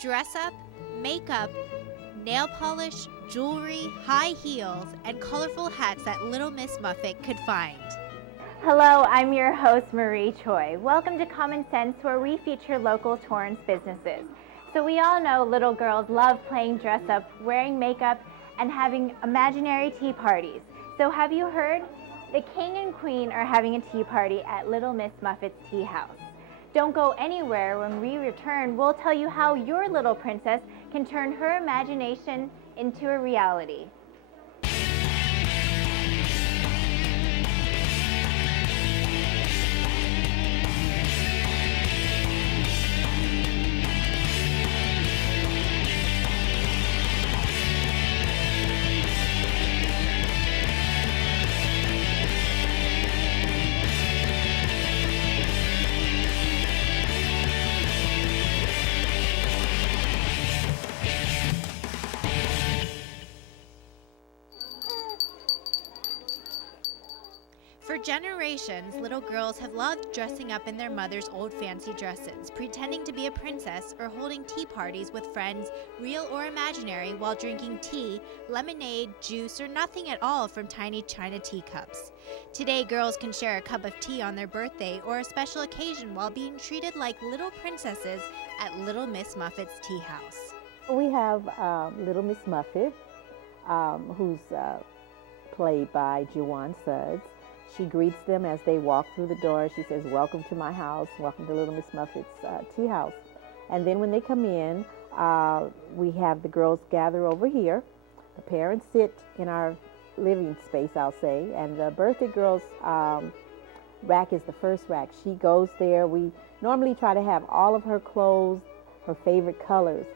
Dress up, makeup, nail polish, jewelry, high heels, and colorful hats that Little Miss Muffet could find. Hello, I'm your host, Marie Choi. Welcome to Common Sense, where we feature local Torrance businesses. So we all know little girls love playing dress up, wearing makeup, and having imaginary tea parties. So have you heard? The King and Queen are having a tea party at Little Miss Muffet's Tea House. Don't go anywhere. When we return, we'll tell you how your little princess can turn her imagination into a reality. For generations, little girls have loved dressing up in their mother's old fancy dresses, pretending to be a princess or holding tea parties with friends, real or imaginary, while drinking tea, lemonade, juice, or nothing at all from tiny china teacups. Today, girls can share a cup of tea on their birthday or a special occasion while being treated like little princesses at Little Miss Muffet's Tea House. We have Little Miss Muffet, who's played by Juwan Suggs. She greets them as they walk through the door. She says, "Welcome to my house. Welcome to Little Miss Muffet's tea house." And then when they come in, we have the girls gather over here. The parents sit in our living space, I'll say, and the birthday girl's rack is the first rack. She goes there. We normally try to have all of her clothes, her favorite colors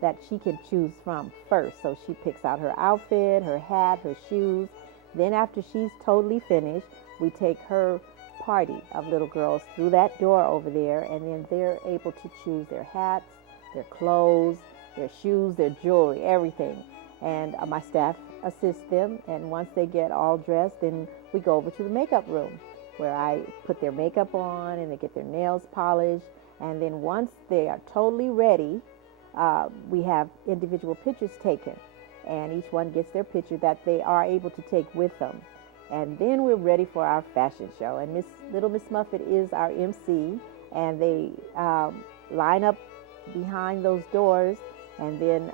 that she can choose from first. So she picks out her outfit, her hat, her shoes. Then after she's totally finished, we take her party of little girls through that door over there, and then they're able to choose their hats, their clothes, their shoes, their jewelry, everything. And my staff assists them, and once they get all dressed, then we go over to the makeup room where I put their makeup on and they get their nails polished. And then once they are totally ready, we have individual pictures taken, and each one gets their picture that they are able to take with them. And then we're ready for our fashion show. And Little Miss Muffet is our MC, and they line up behind those doors, and then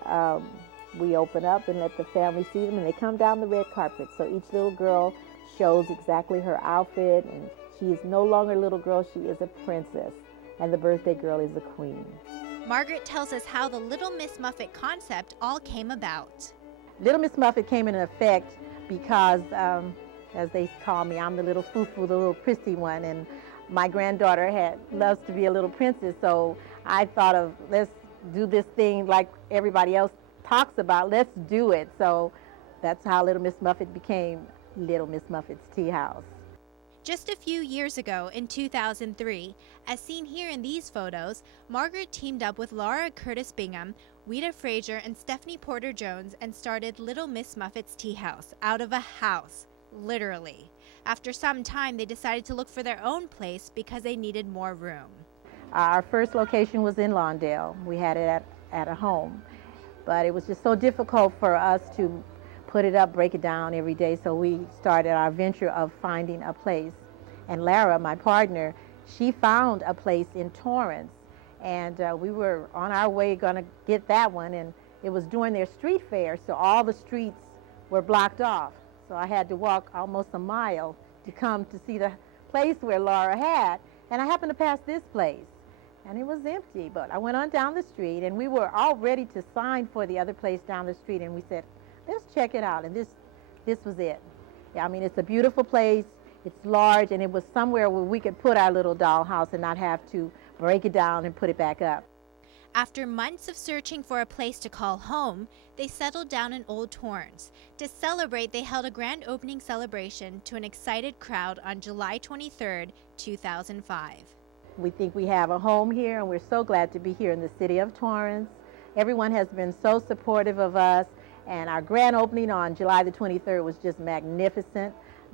we open up and let the family see them, and they come down the red carpet. So each little girl shows exactly her outfit, and she is no longer a little girl, she is a princess, and the birthday girl is a queen. Margaret tells us how the Little Miss Muffet concept all came about. Little Miss Muffet came into effect because, as they call me, I'm the little foo-foo, the little prissy one, and my granddaughter loves to be a little princess, so I thought of, let's do this thing like everybody else talks about, let's do it. So that's how Little Miss Muffet became Little Miss Muffet's Tea House. Just a few years ago, in 2003, as seen here in these photos, Margaret teamed up with Laura Curtis Bingham, Weta Frazier, and Stephanie Porter Jones and started Little Miss Muffet's Tea House out of a house, literally. After some time, they decided to look for their own place because they needed more room. Our first location was in Lawndale. We had it at a home, but it was just so difficult for us to put it up, break it down every day, so we started our venture of finding a place. And Lara, my partner, she found a place in Torrance, and we were on our way going to get that one, and it was during their street fair, so all the streets were blocked off. So I had to walk almost a mile to come to see the place where Laura had, and I happened to pass this place, and it was empty. But I went on down the street, and we were all ready to sign for the other place down the street, and we said, let's check it out. And this was it. Yeah, I mean, it's a beautiful place. It's large, and it was somewhere where we could put our little dollhouse and not have to break it down and put it back up. After months of searching for a place to call home, they settled down in Old Torrance. To celebrate, they held a grand opening celebration to an excited crowd on July 23rd, 2005. We think we have a home here, and we're so glad to be here in the city of Torrance. Everyone has been so supportive of us, and our grand opening on July the 23rd was just magnificent.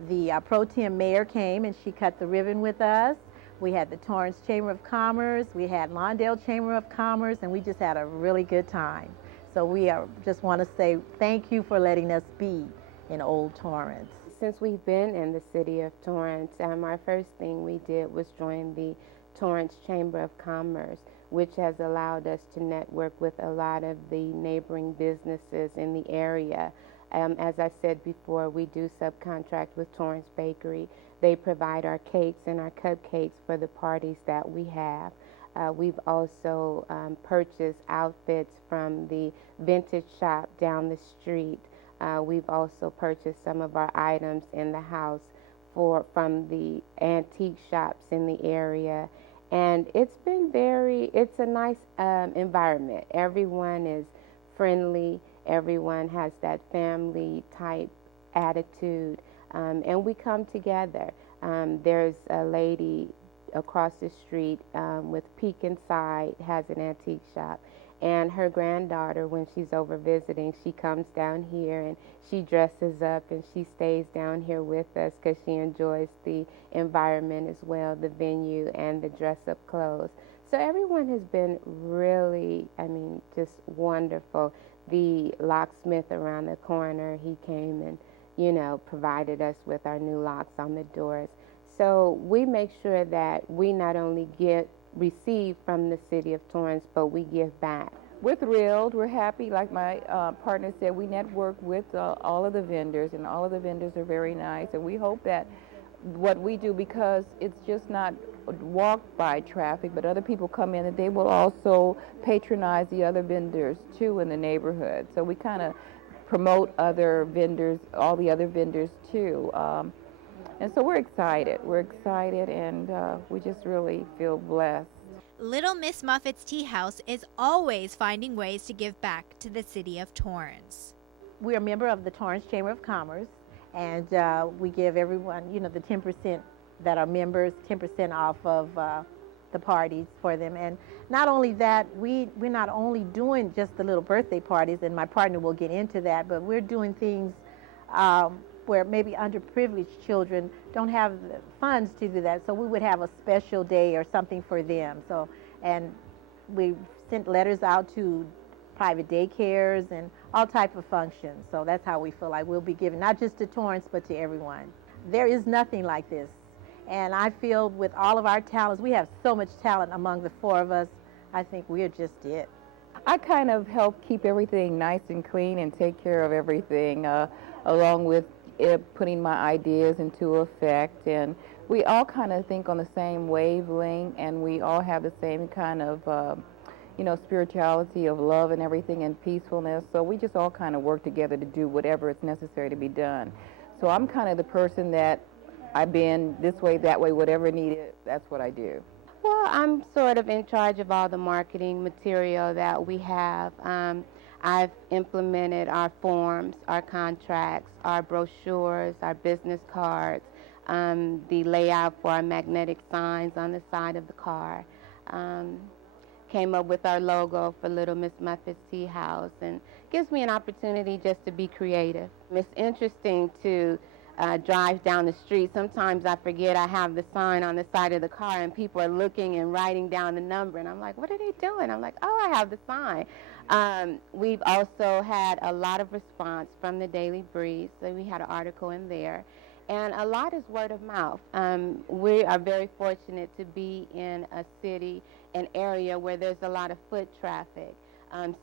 The pro tem mayor came, and she cut the ribbon with us. We had the Torrance Chamber of Commerce, we had Lawndale Chamber of Commerce, and we just had a really good time. So just want to say thank you for letting us be in Old Torrance. Since we've been in the city of Torrance, our first thing we did was join the Torrance Chamber of Commerce, which has allowed us to network with a lot of the neighboring businesses in the area. As I said before, we do subcontract with Torrance Bakery. They provide our cakes and our cupcakes for the parties that we have. We've also purchased outfits from the vintage shop down the street. We've also purchased some of our items in the house from the antique shops in the area. And it's a nice environment. Everyone is friendly. Everyone has that family type attitude. And we come together. There's a lady across the street with Peak Inside, has an antique shop. And her granddaughter, when she's over visiting, she comes down here and she dresses up and she stays down here with us because she enjoys the environment as well, the venue and the dress-up clothes. So everyone has been really, just wonderful. The locksmith around the corner, he came and, provided us with our new locks on the doors. So we make sure that we not only receive from the city of Torrance, but we give back. We're thrilled. We're happy. Like my partner said, we network with all of the vendors, and all of the vendors are very nice. And we hope that what we do, because it's just not walk-by traffic, but other people come in, and they will also patronize the other vendors, too, in the neighborhood. So we kind of promote other vendors, all the other vendors, too. And so we're excited. We're excited, and we just really feel blessed. Little Miss Muffets Tea House is always finding ways to give back to the city of Torrance. We're a member of the Torrance Chamber of Commerce, and we give everyone, the 10% that are members, 10% off of the parties for them. And not only that, we're not only doing just the little birthday parties, and my partner will get into that, but we're doing things where maybe underprivileged children don't have the funds to do that. So we would have a special day or something for them. So, and we sent letters out to private daycares and all type of functions. So that's how we feel like we'll be giving, not just to Torrance, but to everyone. There is nothing like this. And I feel with all of our talents, we have so much talent among the four of us, I think we're just it. I kind of help keep everything nice and clean and take care of everything, along with putting my ideas into effect. And we all kind of think on the same wavelength, and we all have the same kind of, spirituality of love and everything and peacefulness. So we just all kind of work together to do whatever is necessary to be done. So I'm kind of the person that I've been this way, that way, whatever needed, that's what I do. Well, I'm sort of in charge of all the marketing material that we have. I've implemented our forms, our contracts, our brochures, our business cards, the layout for our magnetic signs on the side of the car. Came up with our logo for Little Miss Muffets Tea House, and gives me an opportunity just to be creative. It's interesting to drive down the street. Sometimes I forget I have the sign on the side of the car, and people are looking and writing down the number, and I'm like, what are they doing? I'm like, oh, I have the sign. We've also had a lot of response from the Daily Breeze, so we had an article in there, and a lot is word of mouth. We are very fortunate to be in a city, an area where there's a lot of foot traffic.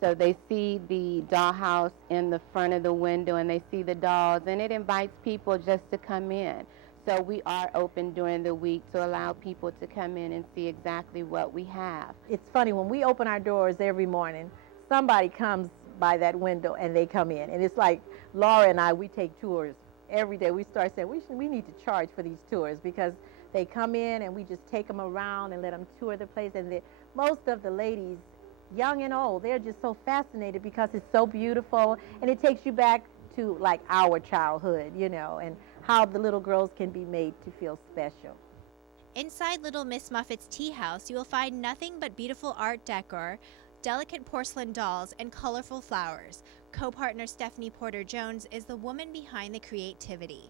So they see the dollhouse in the front of the window, and they see the dolls, and it invites people just to come in. So we are open during the week to allow people to come in and see exactly what we have. It's funny, when we open our doors every morning, somebody comes by that window and they come in. And it's like Laura and I, we take tours every day. We start saying we need to charge for these tours, because they come in and we just take them around and let them tour the place. And most of the ladies, young and old, they're just so fascinated because it's so beautiful, and it takes you back to like our childhood, and how the little girls can be made to feel special. Inside Little Miss Muffets Tea House, you will find nothing but beautiful art decor, delicate porcelain dolls, and colorful flowers. Co-partner Stephanie Porter-Jones is the woman behind the creativity.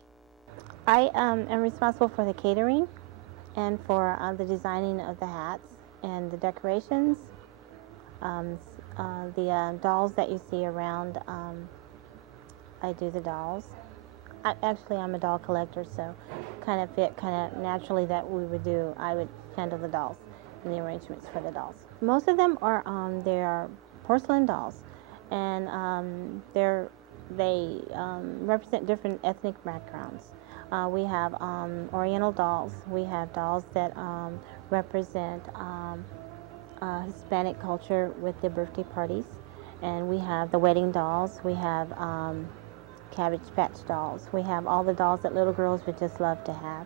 I am responsible for the catering And for the designing of the hats and the decorations, the dolls that you see around, I do the dolls. Actually, I'm a doll collector, so kind of naturally that I would handle the dolls and the arrangements for the dolls. Most of them are they are porcelain dolls, and they represent different ethnic backgrounds. We have Oriental dolls. We have dolls that represent Hispanic culture with their birthday parties, and we have the wedding dolls. We have Cabbage Patch dolls. We have all the dolls that little girls would just love to have.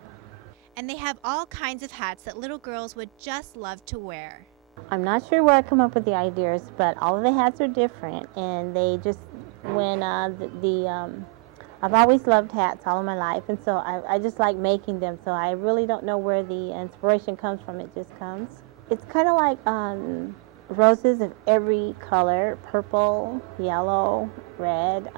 And they have all kinds of hats that little girls would just love to wear. I'm not sure where I come up with the ideas, but all of the hats are different, and they just, when I've always loved hats all of my life, and so I just like making them, so I really don't know where the inspiration comes from. It just comes. It's kind of like roses of every color, purple, yellow, red.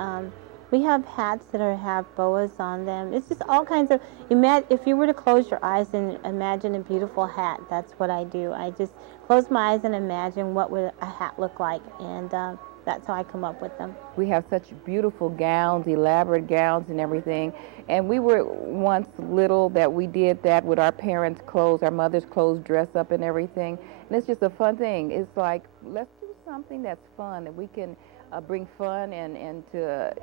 We have hats that have boas on them. It's just all kinds of, if you were to close your eyes and imagine a beautiful hat, that's what I do. I just close my eyes and imagine what would a hat look like, and that's how I come up with them. We have such beautiful gowns, elaborate gowns and everything. And we were once little that we did that with our parents' clothes, our mother's clothes, dress up and everything. And it's just a fun thing. It's like, let's do something that's fun, that we can bring fun into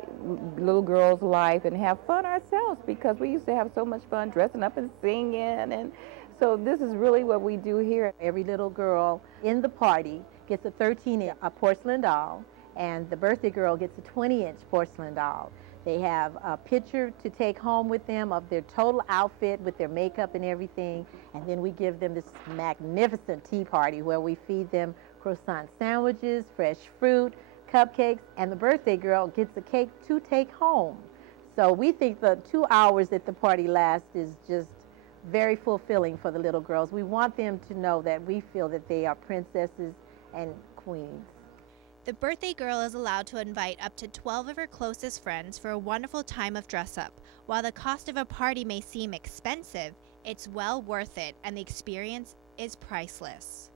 little girls' life and have fun ourselves, because we used to have so much fun dressing up and singing. And so this is really what we do here. Every little girl in the party gets a 13-inch porcelain doll, and the birthday girl gets a 20-inch porcelain doll. They have a picture to take home with them of their total outfit with their makeup and everything, and then we give them this magnificent tea party where we feed them croissant sandwiches, fresh fruit, cupcakes, and the birthday girl gets a cake to take home. So we think the 2 hours that the party lasts is just very fulfilling for the little girls. We want them to know that we feel that they are princesses and queens. The birthday girl is allowed to invite up to 12 of her closest friends for a wonderful time of dress-up. While the cost of a party may seem expensive, it's well worth it, and the experience is priceless.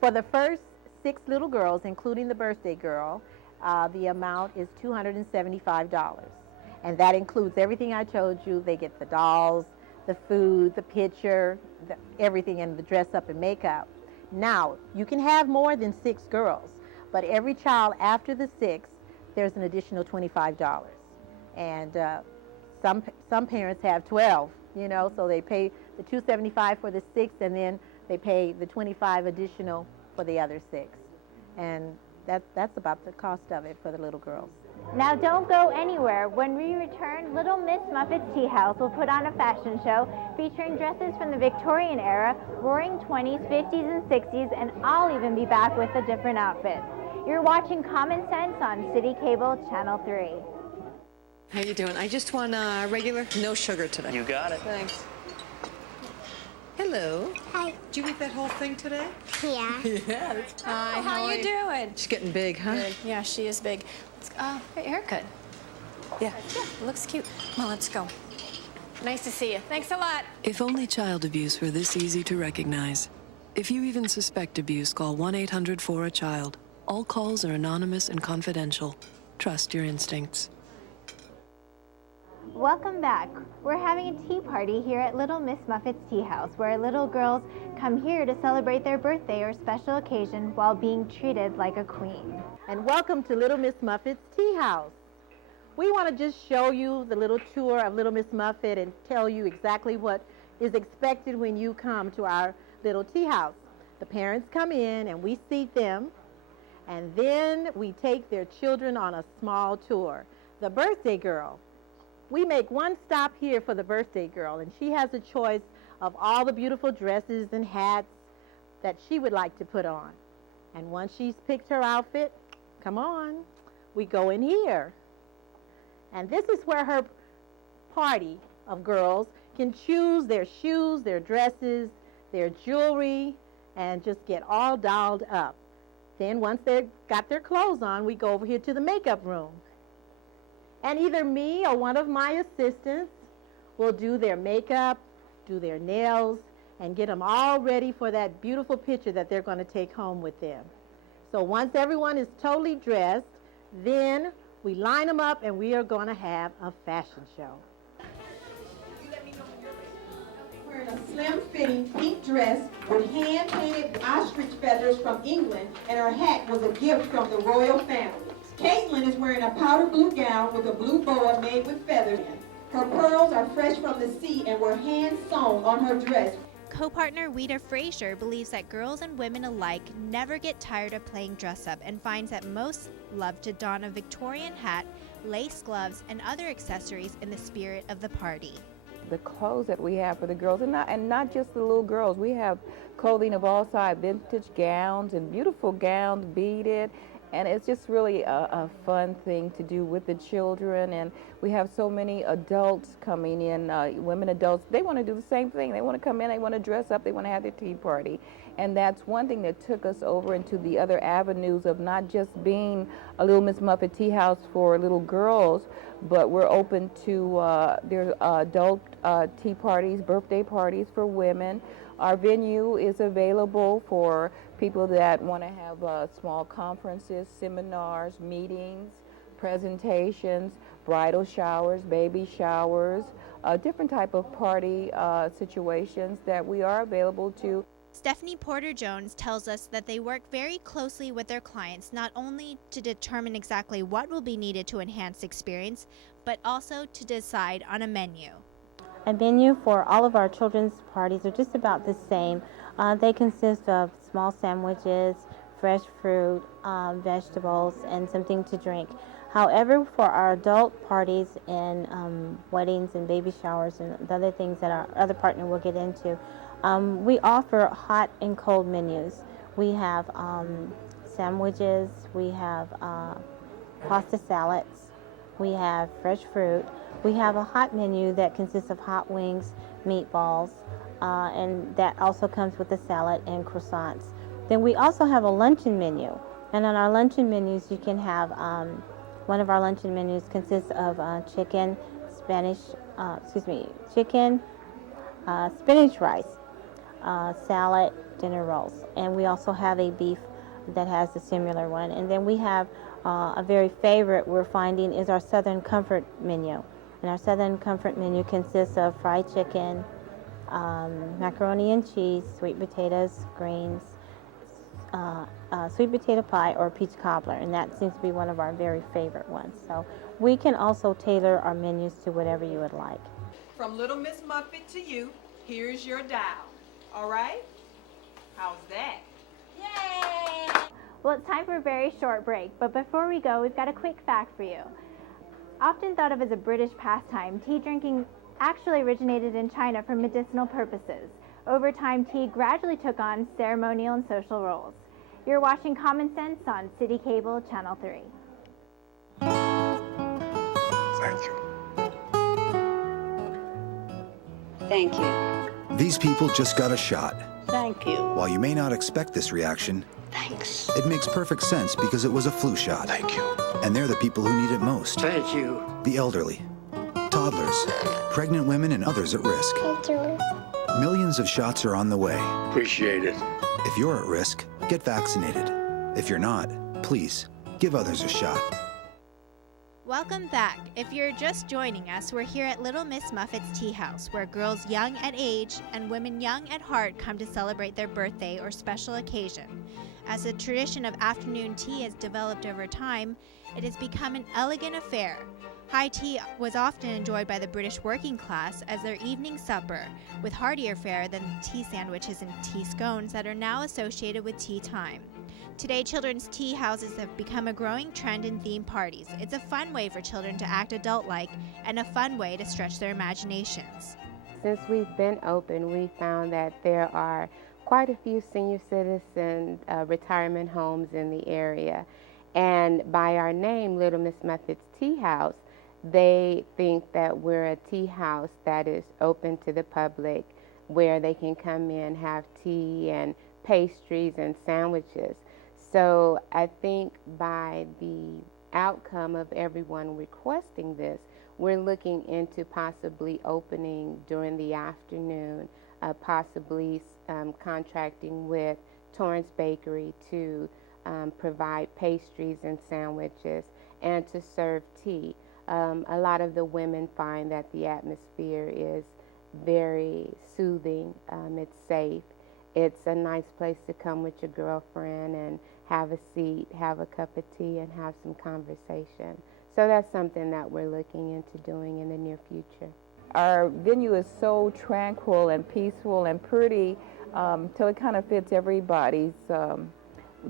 For the first 6 little girls, including the birthday girl, the amount is $275. And that includes everything I told you. They get the dolls, the food, the picture, everything, and the dress-up and makeup. Now, you can have more than 6 girls, but every child after the 6th, there's an additional $25. And some parents have 12, so they pay the $275 for the 6th, and then they pay the $25 additional for the other 6. And that's about the cost of it for the little girls. Now don't go anywhere. When we return, Little Miss Muffets Tea House will put on a fashion show featuring dresses from the Victorian era, roaring 20s, 50s, and 60s, and I'll even be back with a different outfit. You're watching Common Sense on City Cable Channel 3. How you doing? I just want regular, no sugar today. You got it. Thanks. Hello. Hi. Did you eat that whole thing today? Yeah. Yeah. Hi, how you doing? She's getting big, huh? Good. Yeah, she is big. Great haircut. Yeah. Looks cute. Well, let's go. Nice to see you. Thanks a lot. If only child abuse were this easy to recognize. If you even suspect abuse, call 1-800-4-A-CHILD. All calls are anonymous and confidential. Trust your instincts. Welcome back. We're having a tea party here at Little Miss Muffets Tea House, where little girls come here to celebrate their birthday or special occasion while being treated like a queen. And welcome to Little Miss Muffet's Tea House. We want to just show you the little tour of Little Miss Muffet and tell you exactly what is expected when you come to our little tea house. The parents come in and we seat them, and then we take their children on a small tour. The birthday girl. We make one stop here for the birthday girl, and she has a choice of all the beautiful dresses and hats that she would like to put on. And once she's picked her outfit, come on, we go in here. And this is where her party of girls can choose their shoes, their dresses, their jewelry, and just get all dolled up. Then once they've got their clothes on, we go over here to the makeup room. And either me or one of my assistants will do their makeup, do their nails, and get them all ready for that beautiful picture that they're going to take home with them. So once everyone is totally dressed, then we line them up and we are going to have a fashion show. Wearing a slim-fitting pink dress with hand-painted ostrich feathers from England, and her hat was a gift from the royal family. Caitlin is wearing a powder blue gown with a blue boa made with feathers. Her pearls are fresh from the sea and were hand-sewn on her dress. Co-partner Weta Frazier believes that girls and women alike never get tired of playing dress-up and finds that most love to don a Victorian hat, lace gloves, and other accessories in the spirit of the party. The clothes that we have for the girls, and not just the little girls. We have clothing of all sizes, vintage gowns and beautiful gowns, beaded, and it's just really a fun thing to do with the children. And we have so many adults coming in, women adults. They want to do the same thing. They want to come in, they want to dress up, they want to have their tea party. And that's one thing that took us over into the other avenues of not just being a Little Miss Muffet tea house for little girls, but we're open to there's adult tea parties, birthday parties for women. Our venue is available for people that want to have small conferences, seminars, meetings, presentations, bridal showers, baby showers, different type of party situations that we are available to. Stephanie Porter-Jones tells us that they work very closely with their clients, not only to determine exactly what will be needed to enhance the experience, but also to decide on a menu. A menu for all of our children's parties are just about the same. They consist of small sandwiches, fresh fruit, vegetables, and something to drink. However, for our adult parties and weddings and baby showers and the other things that our other partner will get into, we offer hot and cold menus. We have sandwiches, we have pasta salads, we have fresh fruit. We have a hot menu that consists of hot wings, meatballs, and that also comes with a salad and croissants. Then we also have a luncheon menu, and on our luncheon menus you can have, one of our luncheon menus consists of chicken, spinach rice, salad, dinner rolls, and we also have a beef that has a similar one. And then we have a very favorite we're finding is our Southern Comfort menu. And our Southern Comfort menu consists of fried chicken, macaroni and cheese, sweet potatoes, greens, sweet potato pie, or peach cobbler, and that seems to be one of our very favorite ones. So we can also tailor our menus to whatever you would like. From Little Miss Muffet to you, here's your dial. All right? How's that? Yay! Well, it's time for a very short break, but before we go, we've got a quick fact for you. Often thought of as a British pastime, tea drinking actually originated in China for medicinal purposes. Over time, tea gradually took on ceremonial and social roles. You're watching Common Sense on City Cable Channel 3. Thank you. Thank you. These people just got a shot. Thank you. While you may not expect this reaction, Thanks. it makes perfect sense because it was a flu shot. Thank you. And they're the people who need it most. Thank you. The elderly, toddlers, pregnant women, and others at risk. Millions of shots are on the way. Appreciate it. If you're at risk, get vaccinated. If you're not, please, give others a shot. Welcome back. If you're just joining us, we're here at Little Miss Muffet's Tea House, where girls young at age and women young at heart come to celebrate their birthday or special occasion. As the tradition of afternoon tea has developed over time, it has become an elegant affair. High tea was often enjoyed by the British working class as their evening supper, with heartier fare than tea sandwiches and tea scones that are now associated with tea time. Today, children's tea houses have become a growing trend in theme parties. It's a fun way for children to act adult-like and a fun way to stretch their imaginations. Since we've been open, we found that there are quite a few senior citizen retirement homes in the area. And by our name, Little Miss Muffet's Tea House, they think that we're a tea house that is open to the public, where they can come in, have tea and pastries and sandwiches. So I think by the outcome of everyone requesting this, we're looking into possibly opening during the afternoon possibly contracting with Torrance Bakery to provide pastries and sandwiches and to serve tea. A lot of the women find that the atmosphere is very soothing. It's safe. It's a nice place to come with your girlfriend and have a seat, have a cup of tea, and have some conversation. So that's something that we're looking into doing in the near future. Our venue is so tranquil and peaceful and pretty till it kind of fits everybody's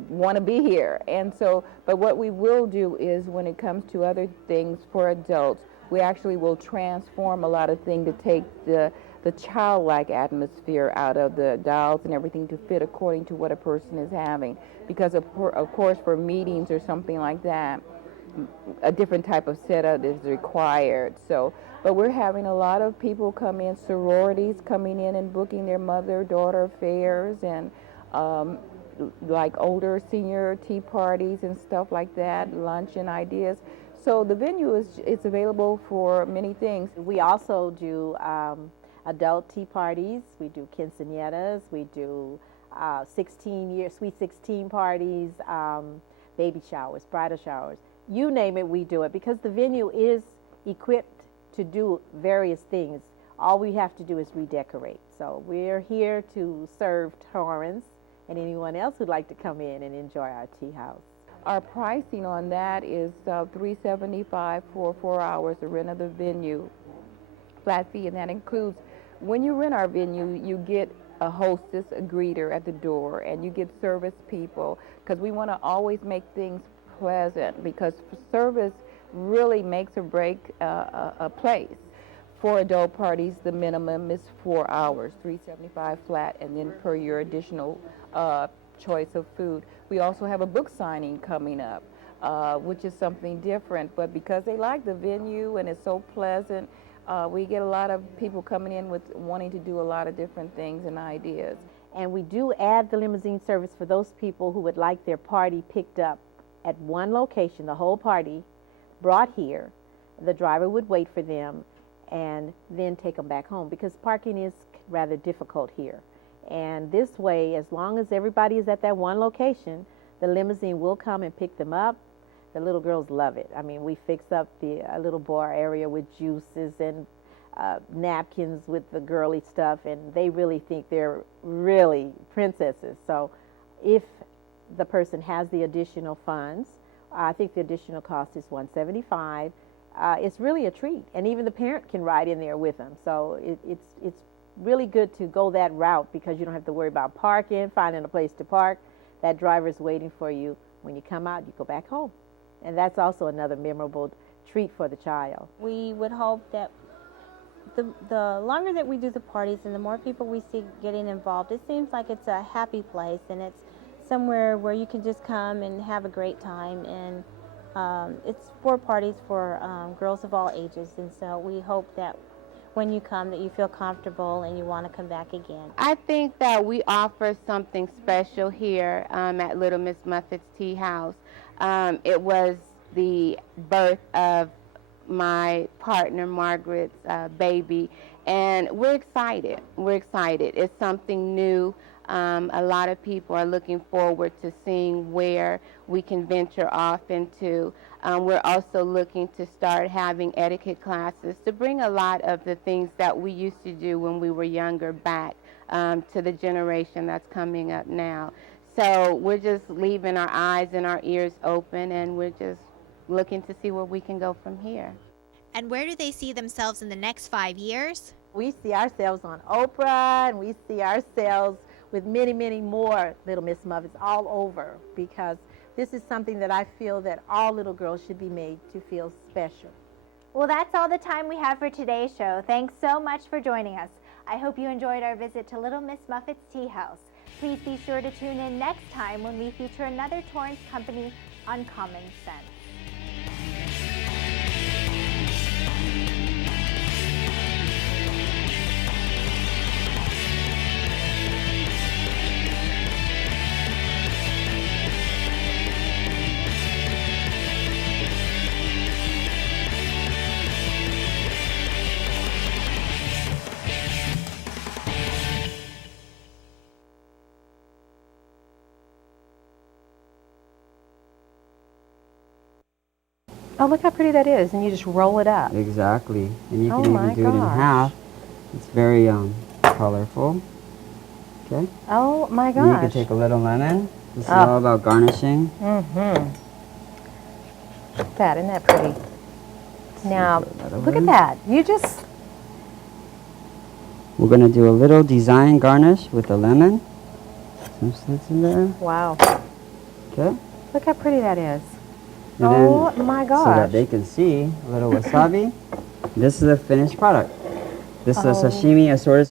want to be here. And so, but what we will do is when it comes to other things for adults, we actually will transform a lot of things to take the childlike atmosphere out of the dolls and everything to fit according to what a person is having. Because of course for meetings or something like that, a different type of setup is required. So, but we're having a lot of people come in, sororities coming in and booking their mother-daughter affairs, and like older senior tea parties and stuff like that, luncheon ideas. So the venue is available for many things. We also do adult tea parties. We do quinceañeras. We do 16-year sweet 16 parties, baby showers, bridal showers. You name it, we do it, because the venue is equipped to do various things. All we have to do is redecorate. So we're here to serve Torrance and anyone else who'd like to come in and enjoy our tea house. Our pricing on that is $375 for 4 hours, the rent of the venue, flat fee, and that includes, when you rent our venue, you get a hostess, a greeter at the door, and you get service people, because we want to always make things pleasant, because service really makes or break a place. For adult parties, the minimum is 4 hours, $375 flat, and then per your additional choice of food. We also have a book signing coming up, which is something different, but because they like the venue and it's so pleasant, we get a lot of people coming in with wanting to do a lot of different things and ideas. And we do add the limousine service for those people who would like their party picked up at one location, the whole party brought here. The driver would wait for them and then take them back home, because parking is rather difficult here. And this way, as long as everybody is at that one location, the limousine will come and pick them up. The little girls love it. I mean, we fix up the little bar area with juices and napkins with the girly stuff, and they really think they're really princesses. So if the person has the additional funds, I think the additional cost is $175. It's really a treat, and even the parent can ride in there with them. So it's really good to go that route, because you don't have to worry about parking, finding a place to park. That driver's waiting for you. When you come out, you go back home. And that's also another memorable treat for the child. We would hope that the longer that we do the parties and the more people we see getting involved, it seems like it's a happy place, and it's somewhere where you can just come and have a great time. And it's for parties for girls of all ages, and so we hope that when you come that you feel comfortable and you want to come back again. I think that we offer something special here at Little Miss Muffets Tea House. It was the birth of my partner Margaret's baby, and we're excited. We're excited. It's something new. A lot of people are looking forward to seeing where we can venture off into. We're also looking to start having etiquette classes to bring a lot of the things that we used to do when we were younger back to the generation that's coming up now. So we're just leaving our eyes and our ears open, and we're just looking to see where we can go from here. And where do they see themselves in the next 5 years? We see ourselves on Oprah, and we see ourselves with many, many more Little Miss Muffets all over, because this is something that I feel that all little girls should be made to feel special. Well, that's all the time we have for today's show. Thanks so much for joining us. I hope you enjoyed our visit to Little Miss Muffets Tea House. Please be sure to tune in next time when we feature another Torrance company on Common Sense. Oh, look how pretty that is. And you just roll it up. Exactly. And you Oh can my even do it in gosh. half. It's very colorful. Okay. Oh my And you gosh. can take a little lemon. This is Oh. all about garnishing. Mm-hmm. Look at that. Isn't that pretty? Now, look over. at that. You just... We're going to do a little design garnish with the lemon. Some slits in there. Wow. Okay. Look how pretty that is. And oh then, my so gosh. that they can see a little wasabi. This is the finished product. This is a sashimi assorted